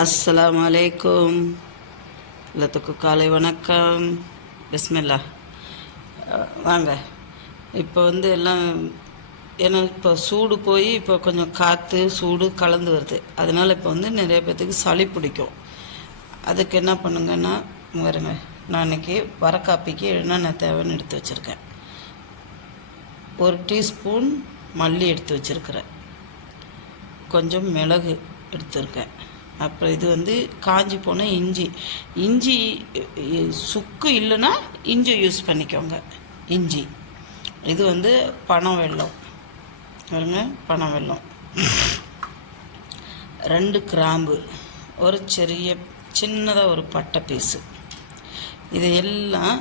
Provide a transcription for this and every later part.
அஸ்ஸலாமு அலைக்கும். எல்லாத்துக்கும் காலை வணக்கம். பிஸ்மில்லா. வாங்க. இப்போ எல்லாம் ஏன்னா இப்போ சூடு போய் இப்போ கொஞ்சம் காற்று சூடு கலந்து வருது. அதனால் இப்போ நிறைய பேர்த்துக்கு சளி பிடிக்கும். அதுக்கு என்ன பண்ணுங்கன்னா வருங்க, நான் இன்றைக்கி வர காப்பிக்கு என்னென்ன தேவைன்னு எடுத்து வச்சுருக்கேன். 1 டீஸ்பூன் மல்லி எடுத்து வச்சுருக்கிறேன். கொஞ்சம் மிளகு எடுத்துருக்கேன். அப்புறம் இது காஞ்சி போன இஞ்சி. இஞ்சி சுக்கு இல்லைன்னா இஞ்சி யூஸ் பண்ணிக்கோங்க. இஞ்சி. இது பனை வெல்லம் பாருங்க, பனை வெல்லம். 2 கிராம்பு, ஒரு சின்னதாக ஒரு பட்டை பீஸு. இதையெல்லாம்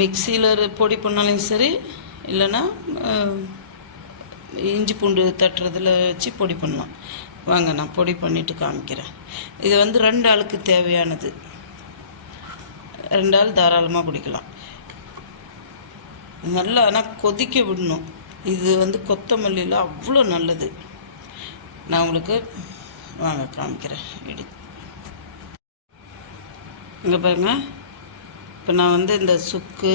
மிக்சியில் பொடி பண்ணாலும் சரி, இல்லைன்னா இஞ்சி பூண்டு தட்டுறதுல வச்சு பொடி பண்ணலாம். வாங்க, நான் பொடி பண்ணிவிட்டு காமிக்கிறேன். இது 2 ஆளுக்கு தேவையானது. 2 ஆள் தாராளமாக குடிக்கலாம். நல்லா ஆனால் கொதிக்க விடணும். இது கொத்தமல்லியில் அவ்வளோ நல்லது. நான் உங்களுக்கு வாங்க காமிக்கிறேன். இங்கே பாருங்க, இப்போ நான் இந்த சுக்கு,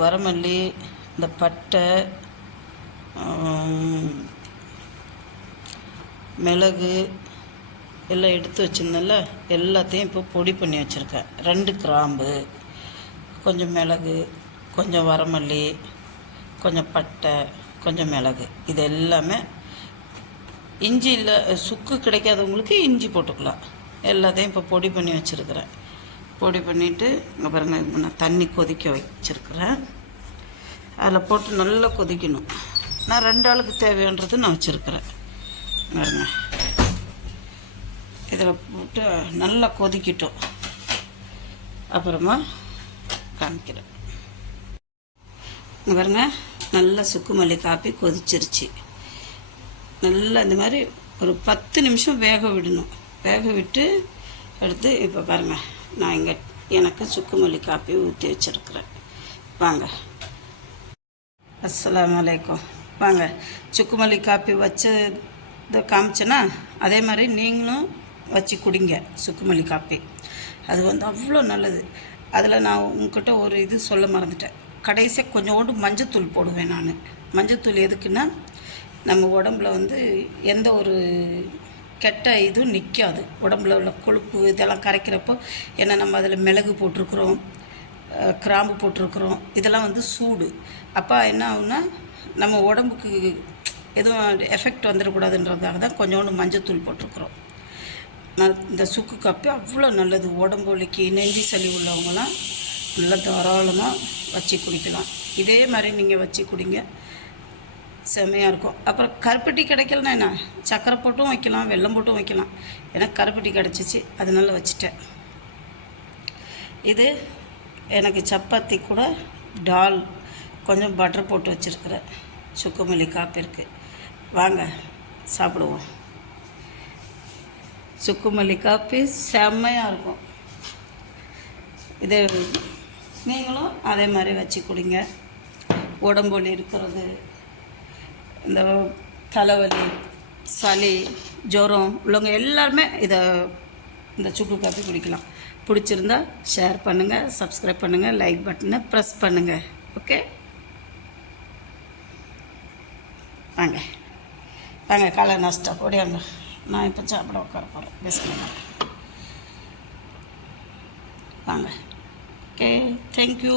வரமல்லி, இந்த பட்டை, மிளகு எல்லாம் எடுத்து வச்சுருந்தேன்ல, எல்லாத்தையும் இப்போ பொடி பண்ணி வச்சுருக்கேன். 2 கிராம்பு, கொஞ்சம் மிளகு, கொஞ்சம் வரமல்லி, கொஞ்சம் பட்டை, கொஞ்சம் மிளகு. இது எல்லாமே இஞ்சி இல்லை, சுக்கு கிடைக்காதவங்களுக்கு இஞ்சி போட்டுக்கலாம். எல்லாத்தையும் இப்போ பொடி பண்ணி வச்சுருக்கிறேன். பொடி பண்ணிவிட்டு இங்கே பாருங்கள், இப்போ நான் தண்ணி கொதிக்க வச்சுருக்கிறேன். அதில் போட்டு நல்லா கொதிக்கணும். நான் 2 ஆளுக்கு தேவையானது நான் வச்சுருக்கிறேன். பாருங்க, இதில் போட்டு நல்லா கொதிக்கிட்டோம். அப்புறமா காமிக்கிறேன். பாருங்க, நல்லா சுக்கு மல்லி காப்பி கொதிச்சிருச்சு. நல்லா இந்த மாதிரி ஒரு 10 நிமிஷம் வேக விடணும். வேக விட்டு எடுத்து இப்போ பாருங்கள், நான் எனக்கு சுக்கு மல்லி காப்பி ஊற்றி வச்சுருக்கிறேன். வாங்க. அஸ்ஸலாமு அலைக்கும். வாங்க, சுக்கு மல்லி காப்பி வச்சு இதை காமிச்சேன்னா அதே மாதிரி நீங்களும் வச்சு குடிங்க. சுக்கு மல்லி காப்பி அது அவ்வளோ நல்லது. அதில் நான் உங்ககிட்ட ஒரு இது சொல்ல மறந்துட்டேன். கடைசியாக கொஞ்சோண்டு மஞ்சத்தூள் போடுவேன் நான். மஞ்சத்தூள் எதுக்குன்னா, நம்ம உடம்புல எந்த ஒரு கெட்ட இதுவும் நிற்காது. உடம்புல உள்ள கொழுப்பு இதெல்லாம் கரைக்கிறப்போ, ஏன்னா நம்ம அதில் மிளகு போட்டிருக்குறோம், கிராம்பு போட்டிருக்குறோம். இதெல்லாம் சூடு. அப்போ என்ன ஆகுன்னா, நம்ம உடம்புக்கு எதுவும் எஃபெக்ட் வந்துடக்கூடாதுன்றதுக்காக தான் கொஞ்சோண்டு மஞ்சத்தூள் போட்டிருக்குறோம். இந்த சுக்கு காப்பி அவ்வளோ நல்லது. உடம்பு வலிக்கு, நெஞ்சு சளி உள்ளவங்களாம் நல்லா தாராளமாக வச்சு குடிக்கலாம். இதே மாதிரி நீங்கள் வச்சு குடிங்க, செம்மையாக இருக்கும். அப்புறம் கருப்பட்டி கிடைக்கலன்னா என்ன, சர்க்கரை போட்டும் வைக்கலாம், வெல்லம் போட்டும் வைக்கலாம். எனக்கு கருப்பட்டி கிடச்சிச்சு, அதனால வச்சுட்டேன். இது எனக்கு சப்பாத்தி கூட டால் கொஞ்சம் பட்டர் போட்டு வச்சுருக்கிறேன். சுக்கு மல்லி காப்பி இருக்குது. வாங்க சாப்பிடுவோம். சுக்கு மல்லி காப்பி செம்மையாக இருக்கும். இது நீங்களும் அதே மாதிரி வச்சு குடிங்க. உடம்பு வலி இருக்கிறது, இந்த தலைவலி, சளி, ஜுரம் உள்ளவங்க எல்லாருமே இந்த சுக்கு காப்பி குடிக்கலாம். பிடிச்சிருந்தா ஷேர் பண்ணுங்கள், சப்ஸ்கிரைப் பண்ணுங்கள், லைக் பட்டனை ப்ரெஸ் பண்ணுங்கள். ஓகே, வாங்க வாங்க, காலை நாஸ்டா ஓடியாங்க. நான் இப்போ சாப்பிட உட்கார போகிறேன். பிஸ்மில்லாஹ். வாங்க. Okay, thank you.